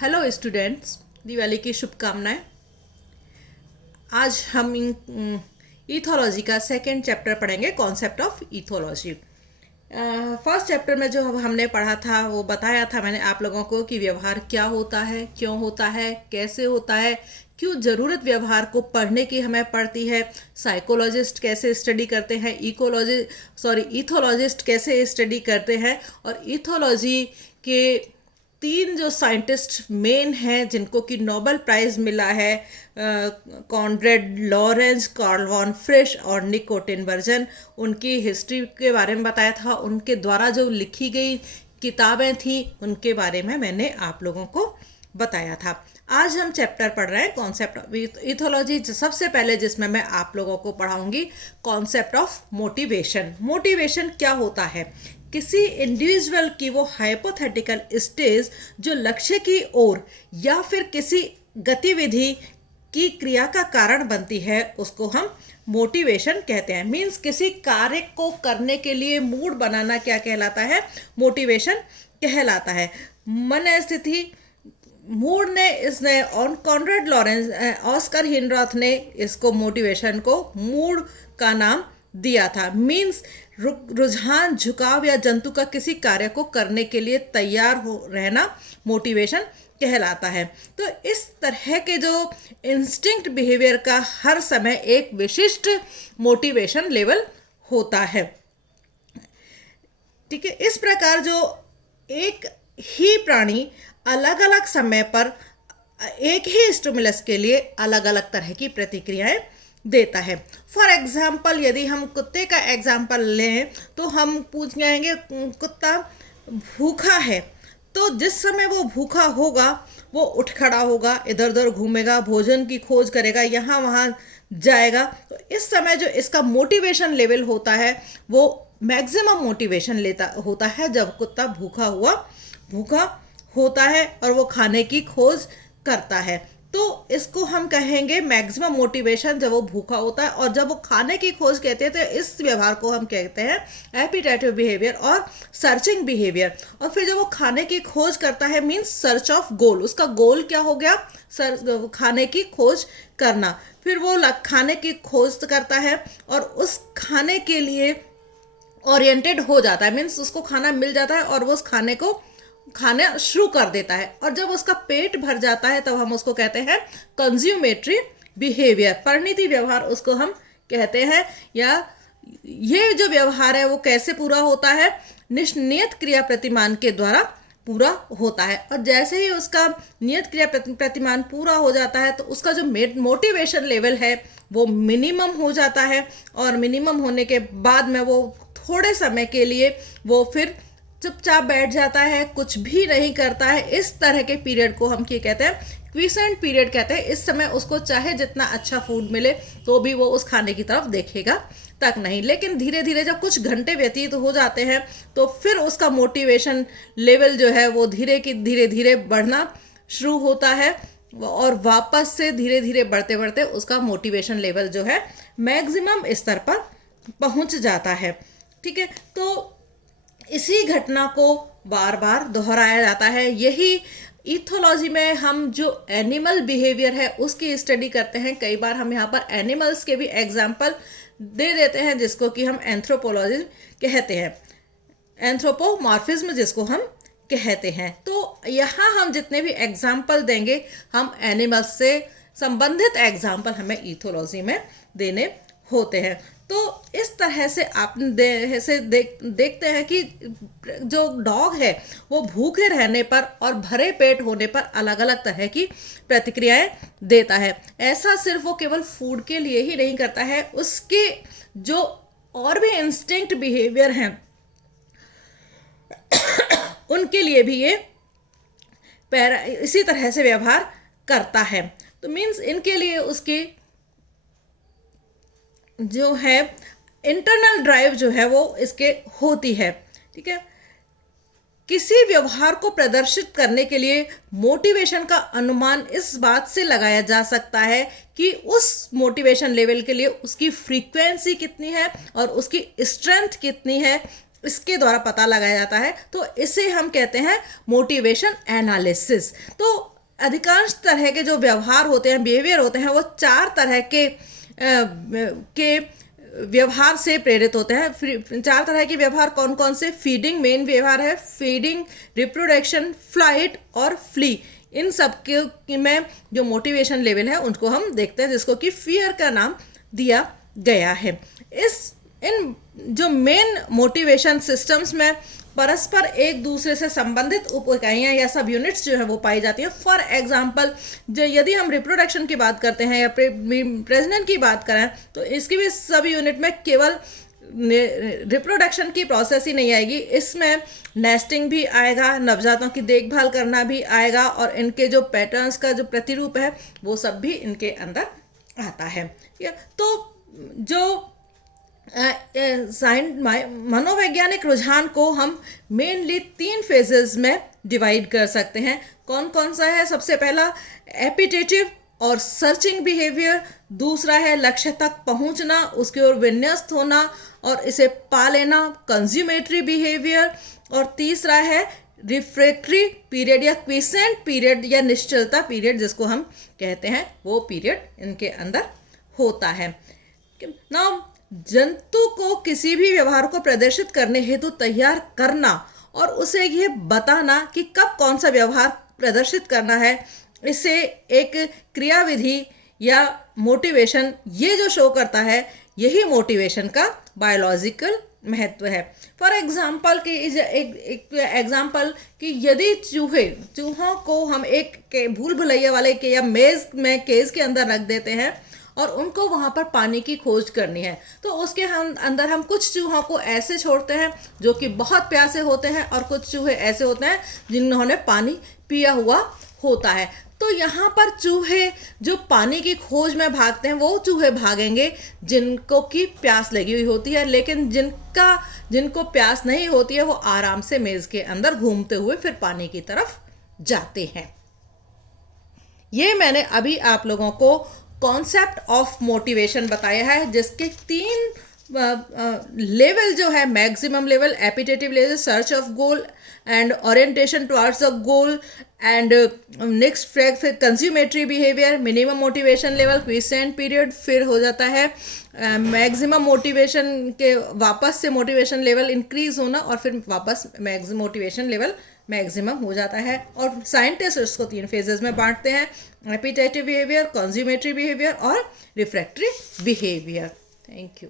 Hello students, Diwali की शुभकामनाएं। आज हम ईथोलॉजी का सेकेंड चैप्टर पढ़ेंगे, कॉन्सेप्ट ऑफ ईथोलॉजी। फर्स्ट चैप्टर में जो हमने पढ़ा था वो बताया था मैंने आप लोगों को कि व्यवहार क्या होता है, क्यों होता है, कैसे होता है, क्यों ज़रूरत व्यवहार को पढ़ने की हमें पड़ती है, साइकोलॉजिस्ट कैसे स्टडी करते हैं, ईथोलॉजिस्ट कैसे स्टडी करते हैं, और ईथोलॉजी के तीन जो साइंटिस्ट मेन हैं जिनको कि नोबेल प्राइज़ मिला है, कॉनरेड लॉरेंस, कार्ल वॉन फ्रिश और निको टिनबर्जन, उनकी हिस्ट्री के बारे में बताया था। उनके द्वारा जो लिखी गई किताबें थी उनके बारे में मैंने आप लोगों को बताया था। आज हम चैप्टर पढ़ रहे हैं कॉन्सेप्ट ऑफ ईथोलॉजी। सबसे पहले जिसमें मैं आप लोगों को पढ़ाऊंगी कॉन्सेप्ट ऑफ मोटिवेशन। मोटिवेशन क्या होता है? किसी इंडिविजुअल की वो हाइपोथेटिकल स्टेज जो लक्ष्य की ओर या फिर किसी गतिविधि की क्रिया का कारण बनती है उसको हम मोटिवेशन कहते हैं। मीन्स किसी कार्य को करने के लिए मूड बनाना क्या कहलाता है? मोटिवेशन कहलाता है। मन स्थिति मूड ने इसने और कॉनरेड लॉरेंस, ऑस्कर हिनरॉथ ने इसको मोटिवेशन को मूड का नाम दिया था। मीन्स रुझान, झुकाव या जंतु का किसी कार्य को करने के लिए तैयार हो रहना मोटिवेशन कहलाता है। तो इस तरह के जो इंस्टिंक्ट बिहेवियर का हर समय एक विशिष्ट मोटिवेशन लेवल होता है। ठीक है, इस प्रकार जो एक ही प्राणी अलग अलग समय पर एक ही स्टिमुलस के लिए अलग अलग तरह की प्रतिक्रियाएं देता है। फॉर एग्जाम्पल, यदि हम कुत्ते का एग्जाम्पल लें तो हम पूछ जाएंगे कुत्ता भूखा है, तो जिस समय वो भूखा होगा वो उठ खड़ा होगा, इधर उधर घूमेगा, भोजन की खोज करेगा, यहाँ वहाँ जाएगा। तो इस समय जो इसका मोटिवेशन लेवल होता है वो मैक्सिमम मोटिवेशन लेता होता है जब कुत्ता भूखा होता है और वो खाने की खोज करता है। तो इसको हम कहेंगे मैक्सिमम मोटिवेशन जब वो भूखा होता है। और जब वो खाने की खोज कहते हैं तो इस व्यवहार को हम कहते हैं एपिटाइटिव बिहेवियर और सर्चिंग बिहेवियर। और फिर जब वो खाने की खोज करता है मीन्स सर्च ऑफ गोल, उसका गोल क्या हो गया? खाने की खोज करना। फिर वो खाने की खोज करता है और उस खाने के लिए ओरिएंटेड हो जाता है, मीन्स उसको खाना मिल जाता है और वो उस खाने को खाना शुरू कर देता है। और जब उसका पेट भर जाता है तब हम उसको कहते हैं कंज्यूमेटरी बिहेवियर, परिणति व्यवहार उसको हम कहते हैं। या ये जो व्यवहार है वो कैसे पूरा होता है? नियत क्रिया प्रतिमान के द्वारा पूरा होता है। और जैसे ही उसका नियत क्रिया प्रतिमान पूरा हो जाता है तो उसका जो मोटिवेशन लेवल है वो मिनिमम हो जाता है। और मिनिमम होने के बाद में वो थोड़े समय के लिए वो फिर चुपचाप बैठ जाता है, कुछ भी नहीं करता है। इस तरह के पीरियड को हम क्या कहते हैं? क्विसेंट पीरियड कहते हैं। इस समय उसको चाहे जितना अच्छा फूड मिले तो भी वो उस खाने की तरफ देखेगा तक नहीं। लेकिन धीरे धीरे जब कुछ घंटे व्यतीत हो जाते हैं तो फिर उसका मोटिवेशन लेवल जो है वो धीरे धीरे बढ़ना शुरू होता है और वापस से धीरे धीरे बढ़ते बढ़ते उसका मोटिवेशन लेवल जो है मैक्सिमम स्तर पर पहुंच जाता है। ठीक है, तो इसी घटना को बार बार दोहराया जाता है। यही ईथोलॉजी में हम जो एनिमल बिहेवियर है उसकी स्टडी करते हैं। कई बार हम यहाँ पर एनिमल्स के भी एग्जाम्पल दे देते हैं जिसको कि हम एंथ्रोपोलॉजी कहते हैं, एंथ्रोपोमॉर्फिज्म जिसको हम कहते हैं। तो यहाँ हम जितने भी एग्जाम्पल देंगे हम एनिमल्स से संबंधित एग्जाम्पल हमें ईथोलॉजी में देने होते हैं। तो इस तरह से आप देखते हैं कि जो डॉग है वो भूखे रहने पर और भरे पेट होने पर अलग अलग तरह की प्रतिक्रियाएं देता है। ऐसा सिर्फ वो केवल फूड के लिए ही नहीं करता है, उसके जो और भी इंस्टिंक्ट बिहेवियर हैं उनके लिए भी ये इसी तरह से व्यवहार करता है। तो मीन्स इनके लिए उसकी जो है इंटरनल ड्राइव जो है वो इसके होती है। ठीक है, किसी व्यवहार को प्रदर्शित करने के लिए मोटिवेशन का अनुमान इस बात से लगाया जा सकता है कि उस मोटिवेशन लेवल के लिए उसकी फ्रीक्वेंसी कितनी है और उसकी स्ट्रेंथ कितनी है, इसके द्वारा पता लगाया जाता है। तो इसे हम कहते हैं मोटिवेशन एनालिसिस। तो अधिकांश तरह के जो व्यवहार होते हैं, बिहेवियर होते हैं, वो 4 तरह के व्यवहार से प्रेरित होते हैं। 4 तरह के व्यवहार कौन कौन से? फीडिंग मेन व्यवहार है, फीडिंग, रिप्रोडक्शन, फ्लाइट और फ्ली। इन सब के में जो मोटिवेशन लेवल है उनको हम देखते हैं, जिसको कि फियर का नाम दिया गया है। इन जो मेन मोटिवेशन सिस्टम्स में परस्पर एक दूसरे से संबंधित उप इकाइयाँ या सब यूनिट्स जो है वो पाई जाती हैं। फॉर एग्जांपल, जो यदि हम रिप्रोडक्शन की बात करते हैं या प्रेजनेंट की बात करें, तो इसकी भी सब यूनिट में केवल रिप्रोडक्शन की प्रोसेस ही नहीं आएगी, इसमें नेस्टिंग भी आएगा, नवजातों की देखभाल करना भी आएगा, और इनके जो पैटर्न्स का जो प्रतिरूप है वो सब भी इनके अंदर आता है। तो जो मनोवैज्ञानिक रुझान को हम मेनली 3 फेजेस में डिवाइड कर सकते हैं। कौन कौन सा है? सबसे पहला एपिटेटिव और सर्चिंग बिहेवियर, दूसरा है लक्ष्य तक पहुंचना, उसकी ओर विन्यस्त होना और इसे पा लेना, कंज्यूमेटरी बिहेवियर, और तीसरा है रिफ्रैक्टरी पीरियड या क्विसेंट पीरियड या निश्चलता पीरियड जिसको हम कहते हैं, वो पीरियड इनके अंदर होता है। नाउ जंतु को किसी भी व्यवहार को प्रदर्शित करने हेतु तैयार करना और उसे ये बताना कि कब कौन सा व्यवहार प्रदर्शित करना है, इसे एक क्रियाविधि या मोटिवेशन ये जो शो करता है, यही मोटिवेशन का बायोलॉजिकल महत्व है। फॉर एग्जाम्पल कि एक एग्जाम्पल कि यदि चूहों को हम एक भूल भुलैया वाले के या मेज में केज के अंदर रख देते हैं और उनको वहाँ पर पानी की खोज करनी है, तो उसके अंदर हम कुछ चूहों को ऐसे छोड़ते हैं जो कि बहुत प्यासे होते हैं और कुछ चूहे ऐसे होते हैं जिन्होंने पानी पिया हुआ होता है। तो यहाँ पर चूहे जो पानी की खोज में भागते हैं वो चूहे भागेंगे जिनको की प्यास लगी हुई होती है, लेकिन जिनको प्यास नहीं होती है वो आराम से मेज़ के अंदर घूमते हुए फिर पानी की तरफ जाते हैं। ये मैंने अभी आप लोगों को कॉन्सेप्ट ऑफ मोटिवेशन बताया है, जिसके 3 लेवल जो है, maximum level, appetitive level, search of goal and orientation towards the goal, and next फ्रेग consummatory behaviour, minimum motivation level, quiescent period, फिर हो जाता है मैक्सिमम मोटिवेशन के वापस से मोटिवेशन लेवल इंक्रीज होना और फिर वापस मोटिवेशन लेवल मैक्सिमम हो जाता है। और साइंटिस्ट उसको 3 फेजेस में बांटते हैं, एपिटेटिव बिहेवियर, कंज्यूमेटरी बिहेवियर और रिफ्रैक्टरी बिहेवियर। Thank you.